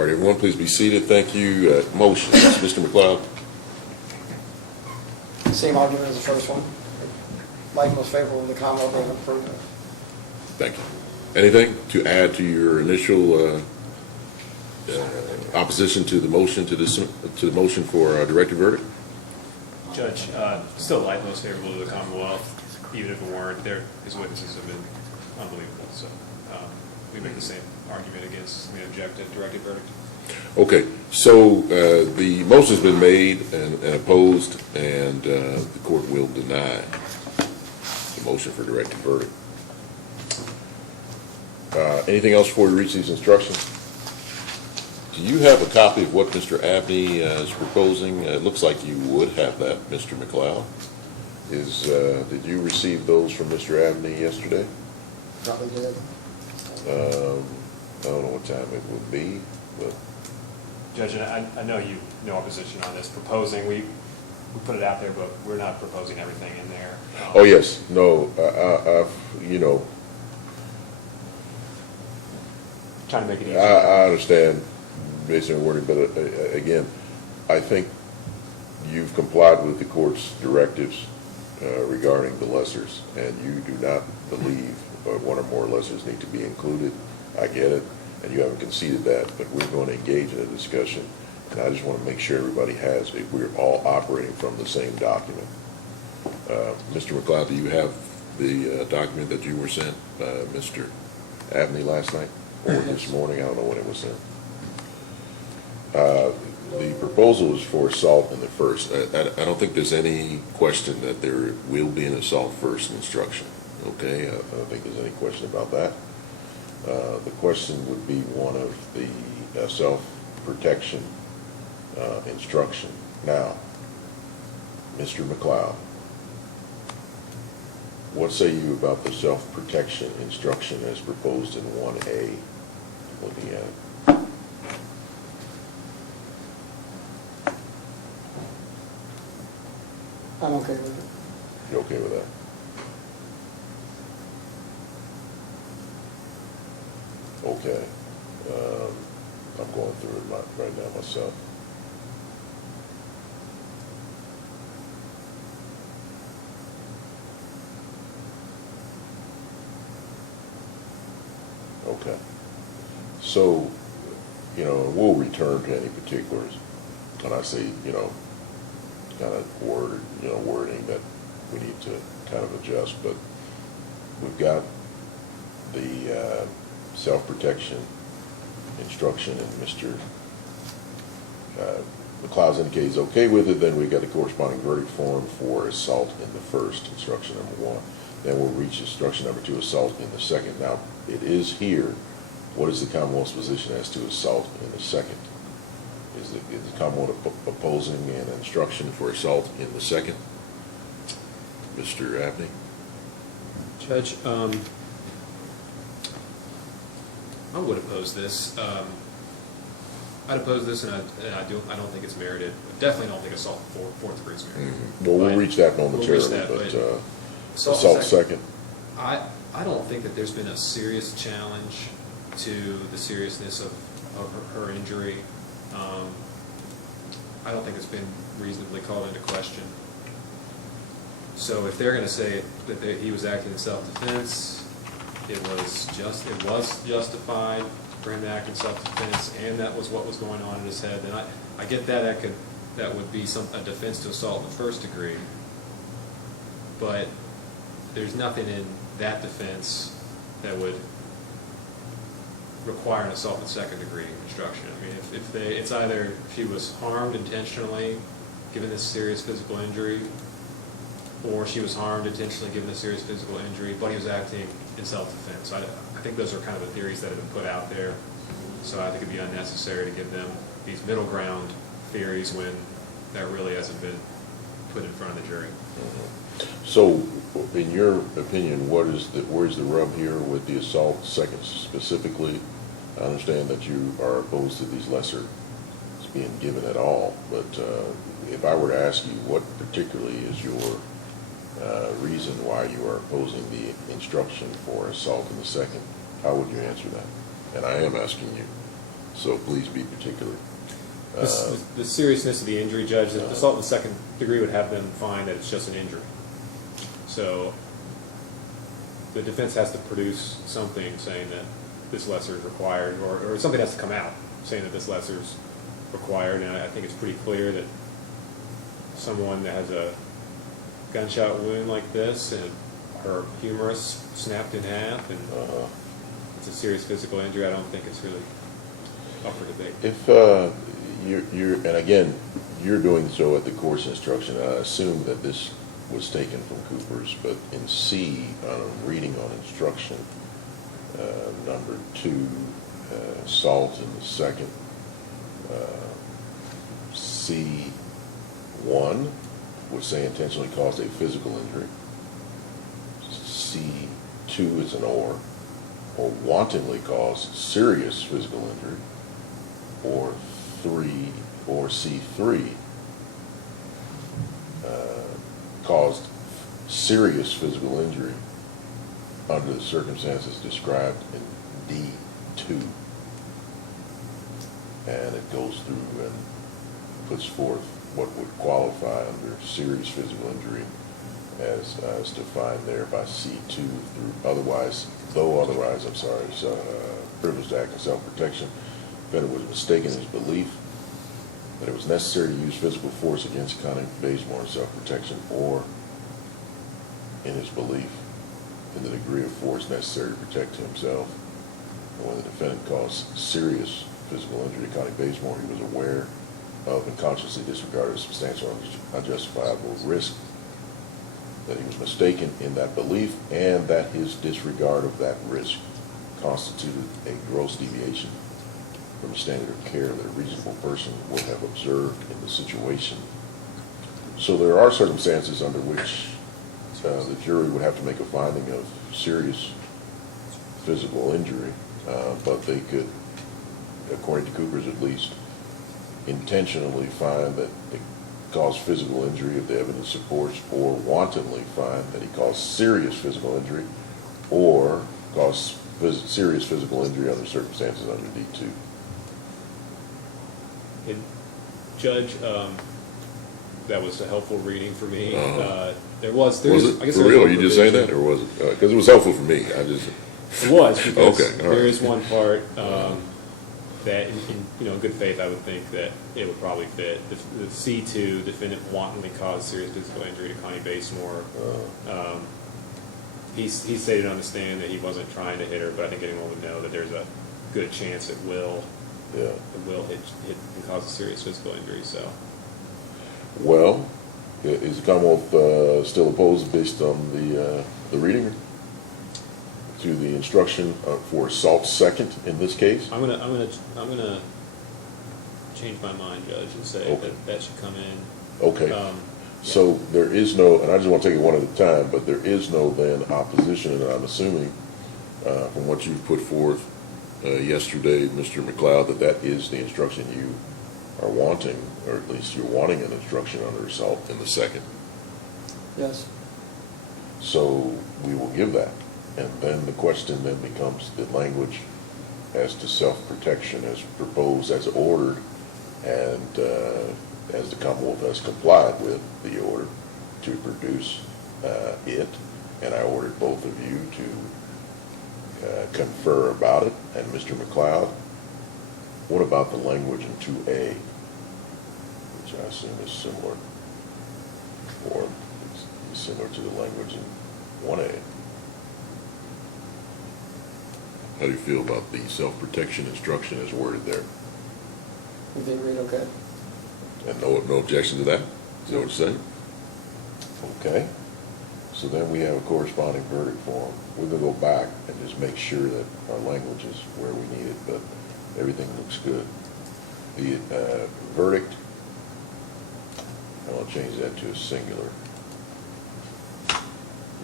All right, everyone, please be seated. Thank you. Motion, Mr. McLeod. Same argument as the first one. Like most favorable to the Commonwealth and approved. Thank you. Anything to add to your initial opposition to the motion to the motion for directed verdict? Judge, still light most favorable to the Commonwealth, even if it weren't. His witnesses have been unbelievable. So we make the same argument against the objected directed verdict. Okay, so the motion's been made and opposed, and the court will deny the motion for directed verdict. Anything else before we reach these instructions? Do you have a copy of what Mr. Abney is proposing? It looks like you would have that, Mr. McLeod. Did you receive those from Mr. Abney yesterday? Probably did. I don't know what time it would be, but Judge, and I know you know our position on this. Proposing, we put it out there, but we're not proposing everything in there. oh yes, no, you know, Trying to make it easier. I understand based on your wording, but again, I think you've complied with the court's directives regarding the lessers, and you do not believe one or more lessers need to be included. I get it, and you haven't conceded that, but we're going to engage in a discussion, and I just want to make sure everybody has it. We're all operating from the same document. Mr. McLeod, do you have the document that you were sent by Mr. Abney last night or this morning? I don't know when it was sent. The proposal is for assault in the first. I don't think there's any question that there will be an assault first instruction. Okay, I don't think there's any question about that. The question would be one of the self-protection instruction. Now, Mr. McLeod, what say you about the self-protection instruction as proposed in 1A? Looking at it. I'm okay with it. You okay with that? Okay. I'm going through it right now myself. Okay. So, you know, we'll return to any particulars. And I say, you know, kind of wording that we need to kind of adjust, but we've got the self-protection instruction, and Mr. McLeod's indicated he's okay with it. Then we've got the corresponding verdict form for assault in the first, instruction number 1. Then we'll reach instruction number 2, assault in the second. Now, it is here. What is the Commonwealth's position as to assault in the second? Is the Commonwealth opposing an instruction for assault in the second? Mr. Abney? Judge, I would oppose this. I'd oppose this, and I don't think it's merited. I definitely don't think assault fourth degree is merited. Mm-hmm. Well, we'll reach that momentarily, but assault second. I don't think that there's been a serious challenge to the seriousness of her injury. I don't think it's been reasonably called into question. So if they're going to say that he was acting in self-defense, it was justified for him to act in self-defense, and that was what was going on in his head, then I get that that would be a defense to assault in the first degree. But there's nothing in that defense that would require an assault in second degree instruction. I mean, it's either she was harmed intentionally, given this serious physical injury, or she was harmed intentionally, given this serious physical injury, but he was acting in self-defense. I think those are kind of the theories that have been put out there. So I think it'd be unnecessary to give them these middle ground theories when that really hasn't been put in front of the jury. Mm-hmm. So, in your opinion, where's the rub here with the assault second specifically? I understand that you are opposed to these lesser being given at all, but if I were to ask you what particularly is your reason why you are opposing the instruction for assault in the second, how would you answer that? And I am asking you So please be particular. The seriousness of the injury, Judge, the assault in the second degree would have them find that it's just an injury. So the defense has to produce something saying that this lesser is required, or something has to come out saying that this lesser is required. And I think it's pretty clear that someone that has a gunshot wound like this and her humerus snapped in half and it's a serious physical injury, I don't think it's really up for debate. If you're, and again, you're doing so at the course instruction, I assume that this was taken from Cooper's, but in C, on a reading on instruction, number 2, assault in the second, C1 would say intentionally caused a physical injury. C2 is an or wantonly caused serious physical injury, or C3 caused serious physical injury under the circumstances described in D2. And it goes through and puts forth what would qualify under serious physical injury as defined there by C2 through otherwise, privileged act of self-protection. Defendant was mistaken in his belief that it was necessary to use physical force against Connie Basemore in self-protection, or in his belief in the degree of force necessary to protect himself. And when the defendant caused serious physical injury to Connie Basemore, he was aware of and consciously disregarded a substantial unjustifiable risk, that he was mistaken in that belief, and that his disregard of that risk constituted a gross deviation from the standard of care that a reasonable person would have observed in the situation. So there are circumstances under which the jury would have to make a finding of serious physical injury, but they could, according to Cooper's at least, intentionally find that it caused physical injury if the evidence supports, or wantonly find that he caused serious physical injury, or caused serious physical injury under circumstances under D2. And Judge, that was a helpful reading for me. There was it I guess for there was real? one You just saying provision. that, or was it? Because it was helpful for me. It was, because Okay, all there right. is one part that, in good faith, I would think that it would probably fit. The C2, defendant wantonly caused serious physical injury to Connie Basemore. He stated on the stand that he wasn't trying to hit her, but I think anyone would know that there's a good chance it will. Yeah. It will hit and cause a serious physical injury. So. Well, is the Commonwealth still opposed based on the reading to the instruction for assault second in this case? I'm gonna change my mind, Judge, and say Okay. that should come in. Okay. So there is no, and I just want to take it one at a time, but there is no then opposition, and I'm assuming from what you put forth yesterday, Mr. McLeod, that is the instruction you are wanting, or at least you're wanting an instruction under assault in the second. Yes. So we will give that. And then the question then becomes the language as to self-protection as proposed, as ordered, and as the Commonwealth has complied with the order to produce it. And I ordered both of you to confer about it. And Mr. McLeod, what about the language in 2A, which I assume is similar, or is similar to the language in 1A? How do you feel about the self-protection instruction as worded there? We did read okay. And no objection to that? Is that what you're saying? Okay. So then we have a corresponding verdict form. We're going to go back and just make sure that our language is where we need it, but everything looks good. The verdict, I'll change that to a singular.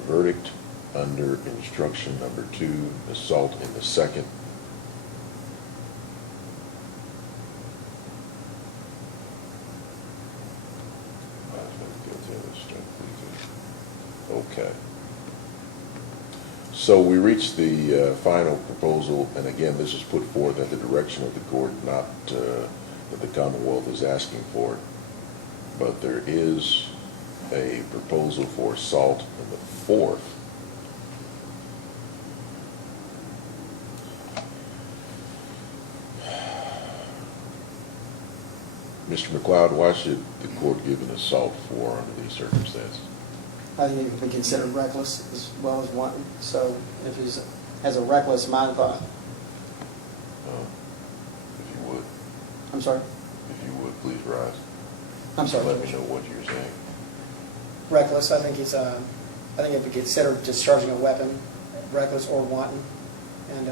Verdict under instruction number 2, assault in the second. Okay. So we reached the final proposal, and again, this is put forth at the direction of the court, not that the Commonwealth is asking for it. But there is a proposal for assault in the fourth. Mr. McLeod, why should the court give an assault for under these circumstances? I think it could be considered reckless as well as wanton. So if he has a reckless mind thought, If you would, I'm sorry, please rise. I'm sorry. Let me know what you're saying. Reckless, I think I think it would be considered discharging a weapon, reckless or wanton. And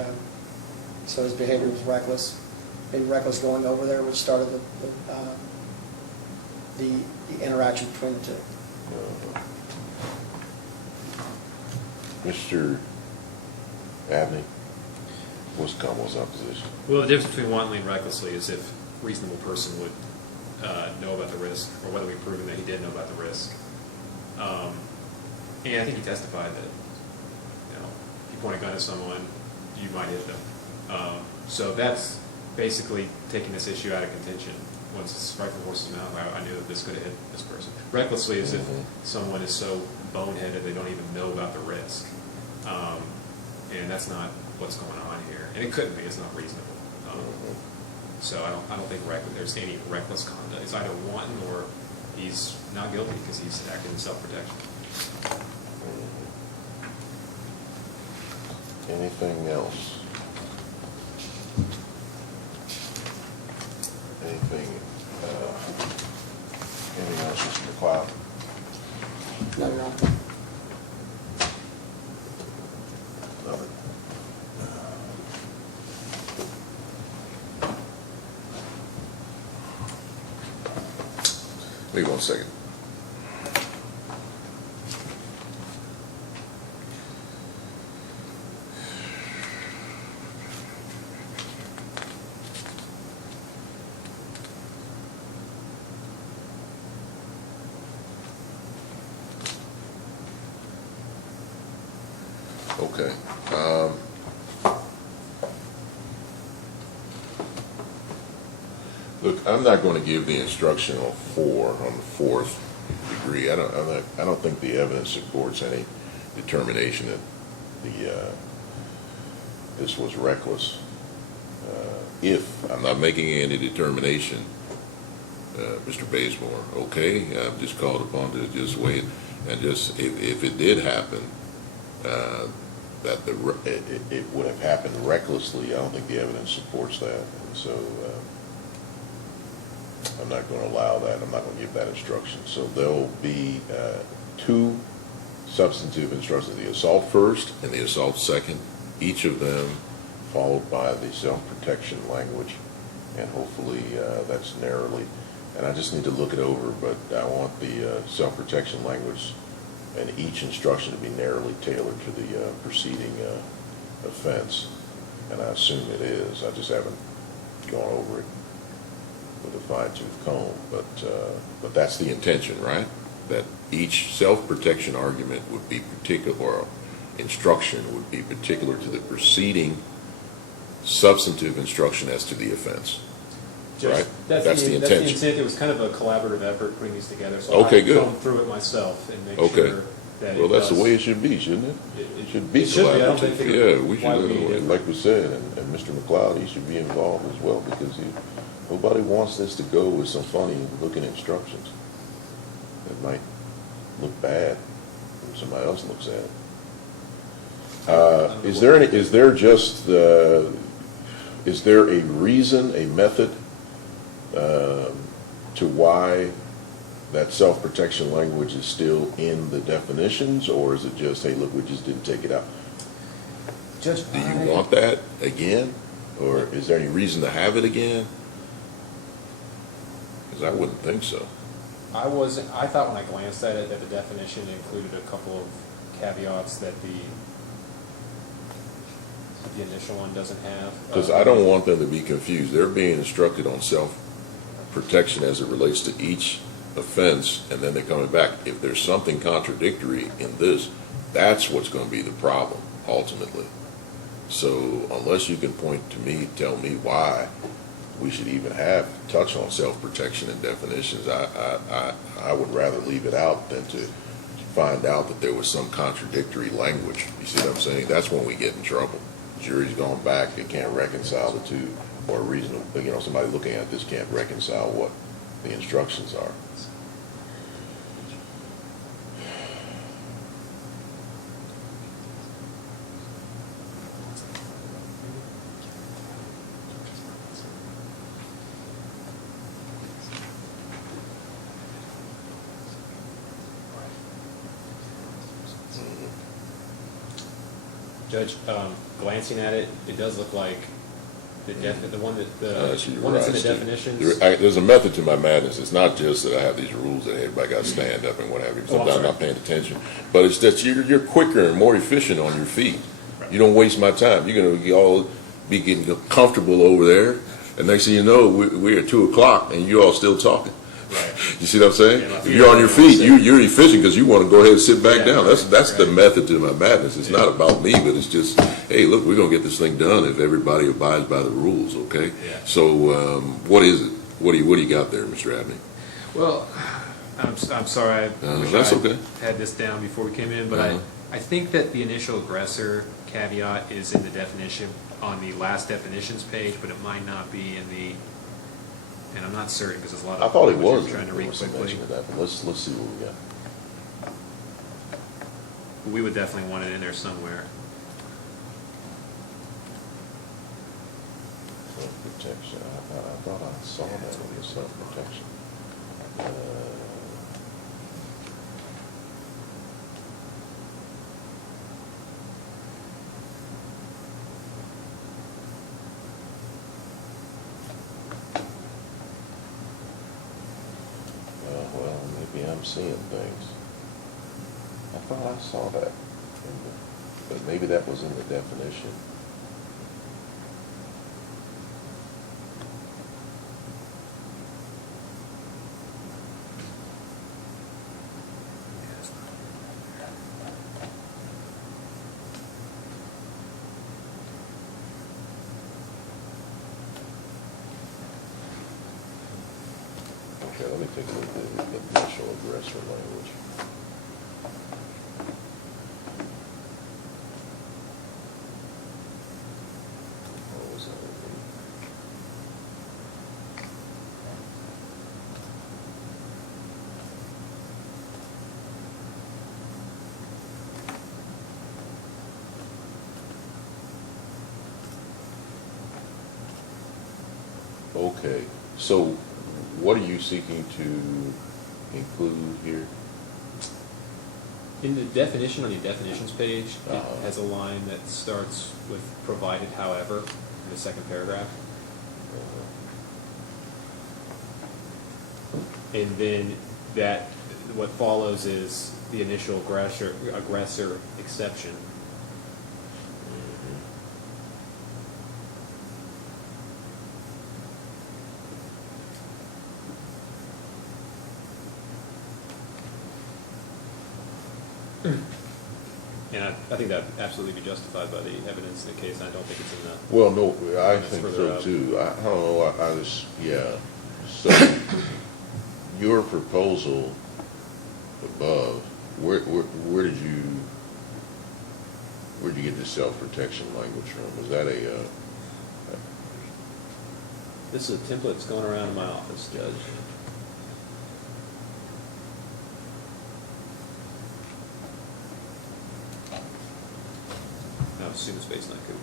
so his behavior was reckless. Maybe reckless going over there, which started the interaction between the two. Mr. Abney, what's the Commonwealth's opposition? Well, the difference between wantonly and recklessly is if a reasonable person would know about the risk, or whether we've proven that he did know about the risk. And I think he testified that, if you point a gun at someone, you might hit them. So that's basically taking this issue out of contention. Once it's right from the horse's mouth, I knew that this could have hit this person. Recklessly is if someone is so boneheaded they don't even know about the risk. And that's not what's going on here. And it couldn't be. It's not reasonable. So I don't think there's any reckless conduct. It's either wanton or he's not guilty because he's acting in self-protection. Anything else? Anything else, Mr. McLeod? No, Your Honor. Nothing. Wait 1 second. Okay. Look, I'm not going to give the instruction on the fourth degree. I don't think the evidence supports any determination that this was reckless. If I'm not making any determination, Mr. Basemore, okay, I'm just called upon to just wait and just if it did happen. That it would have happened recklessly. I don't think the evidence supports that, and so I'm not going to allow that. I'm not going to give that instruction. So there'll be two substantive instructions: the assault first and the assault second. Each of them followed by the self-protection language, and hopefully that's narrowly. And I just need to look it over, but I want the self-protection language and each instruction to be narrowly tailored to the preceding offense. And I assume it is. I just haven't gone over it with a fine-tooth comb. But that's the intention, right? That each self-protection argument would be particular, or instruction would be particular to the preceding substantive instruction as to the offense. Right? That's the intention. That's the intent. It was kind of a collaborative effort putting these together. So okay, I've good. gone through it myself and make okay. sure that well, that's the way it should be, shouldn't it? It should be it should be. I don't think yeah, we should. why would it be Like we said, and Mr. McLeod, he should be involved as well because nobody wants this to go with some funny looking instructions. It might look bad when somebody else looks at it. Is there a reason, a method to why that self-protection language is still in the definitions, or is it just, hey, look, we just didn't take it out? Do you want that again, or is there any reason to have it again? Because I wouldn't think so. I thought when I glanced at it that the definition included a couple of caveats that the initial one doesn't have. Because I don't want them to be confused. They're being instructed on self-protection as it relates to each offense, and then they're coming back. If there's something contradictory in this, that's what's going to be the problem. ultimately. So unless you can point to me, tell me why we should even have touch on self-protection and definitions, I would rather leave it out than to find out that there was some contradictory language. You see what I'm saying? That's when we get in trouble. Jury's gone back, they can't reconcile the two, or reasonable, somebody looking at this can't reconcile what the instructions are. Judge, glancing at it, it does look like the one that's in the definitions. There's a method to my madness. It's not just that I have these rules that everybody got to stand up and what have you. Sometimes I'm not paying attention, but it's that you're quicker and more efficient on your feet. Right. You don't waste my time. You're gonna all be getting comfortable over there, and next thing you know, we're at 2:00 and you all still talking. Right. You see what I'm saying? Yeah, if you're on your feet, you're efficient because you want to go ahead and sit back Yeah, down. That's right. the method to my madness. It's not about me, but it's just, hey, look, we're gonna get this thing done if everybody abides by the rules, okay? Yeah. So, what is it? What do you got there, Mr. Abney? Well, I'm sorry. I wish that's I okay. had this down before we came in, but I think that the initial aggressor caveat is in the definition on the last definitions page, but it might not be in the. And I'm not certain because there's a lot of. I thought it was. I'm trying to read quickly. Mention of that, but let's see what we got. We would definitely want it in there somewhere. Self-protection. I thought I saw that on the self-protection. Well, maybe I'm seeing things. I thought I saw that, but maybe that was in the definition. Okay, let me take a look at the initial aggressor language. What was that? Okay, so what are you seeking to include here? In the definition on the definitions page, it Uh-huh. has a line that starts with provided however in the second paragraph. And then what follows is the initial aggressor exception. And I think that absolutely be justified by the evidence in the case. I don't think it's in the. Well, no, I It's think further so up. too. I don't know, I just, yeah. So, your proposal above, where did you get the self-protection language from? Was that a, This is a template that's going around in my office, Judge. I assume it's based on Cooper's.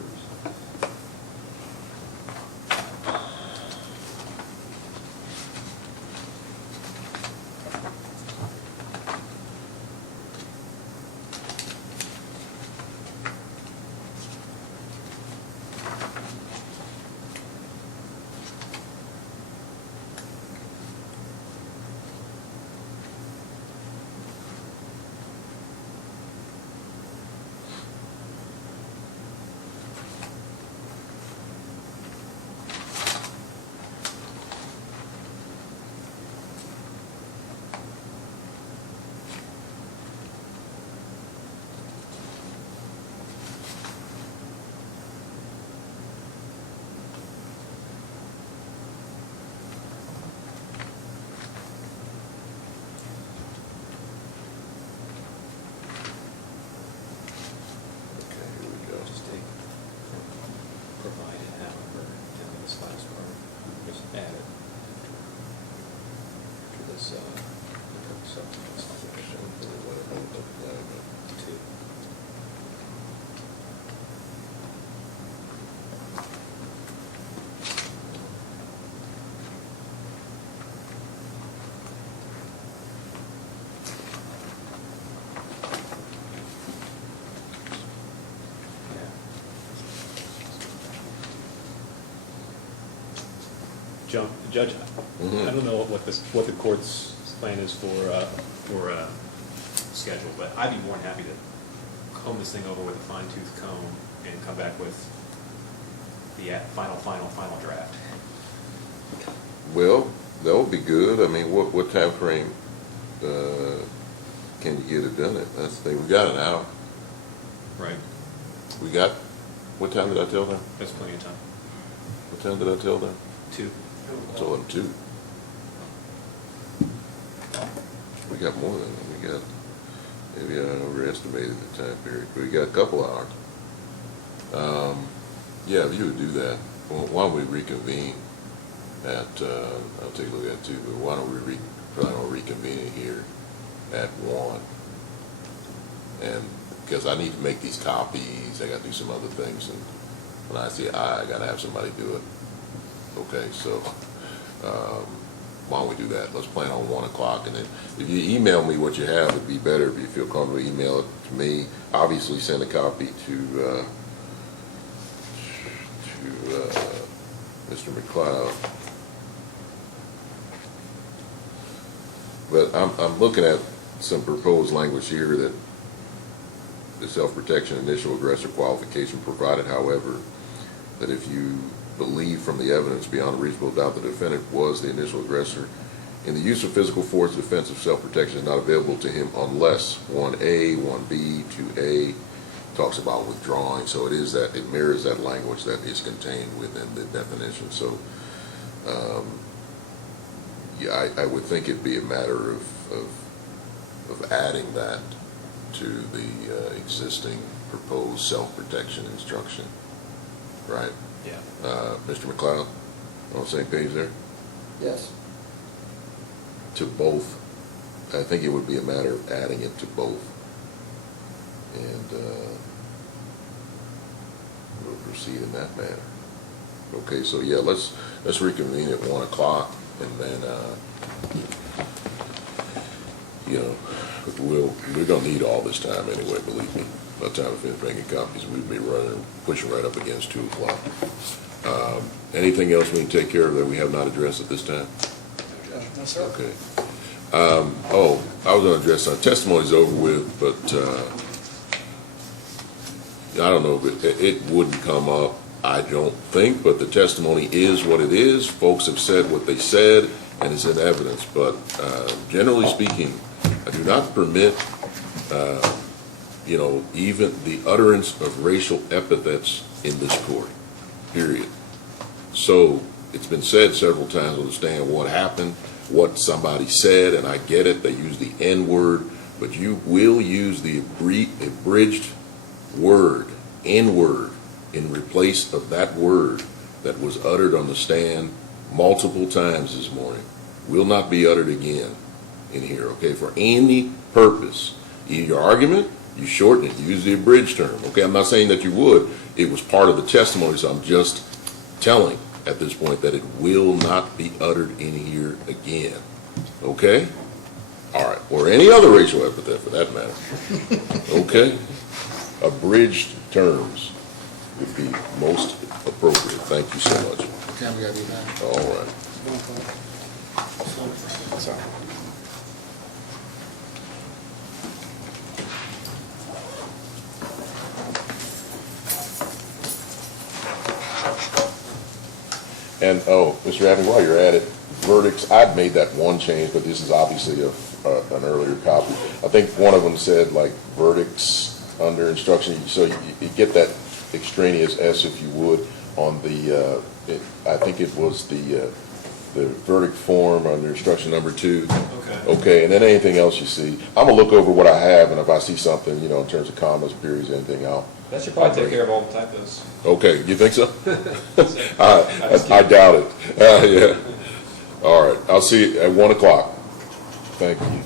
Judge, Mhm. I don't know what the court's plan is for schedule, but I'd be more than happy to comb this thing over with a fine-tooth comb and come back with the final draft. Well, that would be good. I mean, what time frame can you get it done at? That's the thing. We got an hour. Right. We got, what time did I tell them? That's plenty of time. What time did I tell them? 2. I told them 2. We got more than that. We got, maybe I overestimated the time period, but we got a couple hours. Yeah, if you would do that, well, why don't we reconvene at, I'll take a look at it too, but why don't we probably don't reconvene it here at 1. And, because I need to make these copies, I gotta do some other things, and when I say I gotta have somebody do it. Okay, so, why don't we do that? Let's plan on 1 o'clock, and then if you email me what you have, it'd be better if you feel comfortable, email it to me. Obviously, send a copy to Mr. McLeod. But I'm looking at some proposed language here that the self-protection initial aggressor qualification provided, however, that if you believe from the evidence beyond a reasonable doubt the defendant was the initial aggressor, in the use of physical force, defense of self-protection is not available to him unless 1A, 1B, 2A talks about withdrawing. So it is that, it mirrors that language that is contained within the definition. So yeah, I would think it'd be a matter of adding that to the existing proposed self-protection instruction, right? Yeah. Mr. McLeod, on the same page there? Yes. To both. I think it would be a matter of adding it to both. And we'll proceed in that manner. Okay, so yeah, let's reconvene at 1 o'clock, and then you know, we're gonna need all this time anyway, believe me. By the time we finish making copies, we'd be pushing right up against 2 o'clock. Anything else we can take care of that we have not addressed at this time? No, sir. Okay. Oh, I was gonna address, our testimony's over with, but I don't know, but it wouldn't come up, I don't think, but the testimony is what it is. Folks have said what they said, and it's in evidence, but generally speaking, I do not permit, you know, even the utterance of racial epithets in this court, period. So it's been said several times on the stand what happened, what somebody said, and I get it, they use the N-word, but you will use the abridged word, N-word, in replace of that word that was uttered on the stand multiple times this morning. Will not be uttered again in here, okay, for any purpose. In your argument, you shorten it, use the abridged term, okay? I'm not saying that you would. It was part of the testimony, so I'm just telling at this point that it will not be uttered in here again, okay? All right, or any other racial epithet for that matter, okay? Abridged terms would be most appropriate. Thank you so much. Okay, we gotta do that. All right. 1 o'clock. Sorry. And, oh, Mr. Abney, while you're at it, verdicts, I'd made that one change, but this is obviously an earlier copy. I think one of them said, like, verdicts under instruction, so you get that extraneous S, if you would, on the, I think it was the verdict form under instruction number 2. Okay. Okay, and then anything else you see, I'm gonna look over what I have, and if I see something, you know, in terms of commas, periods, anything, That should probably take care of all the typos. Okay, you think so? I doubt it. Yeah. All right, I'll see you at 1 o'clock. Thank you.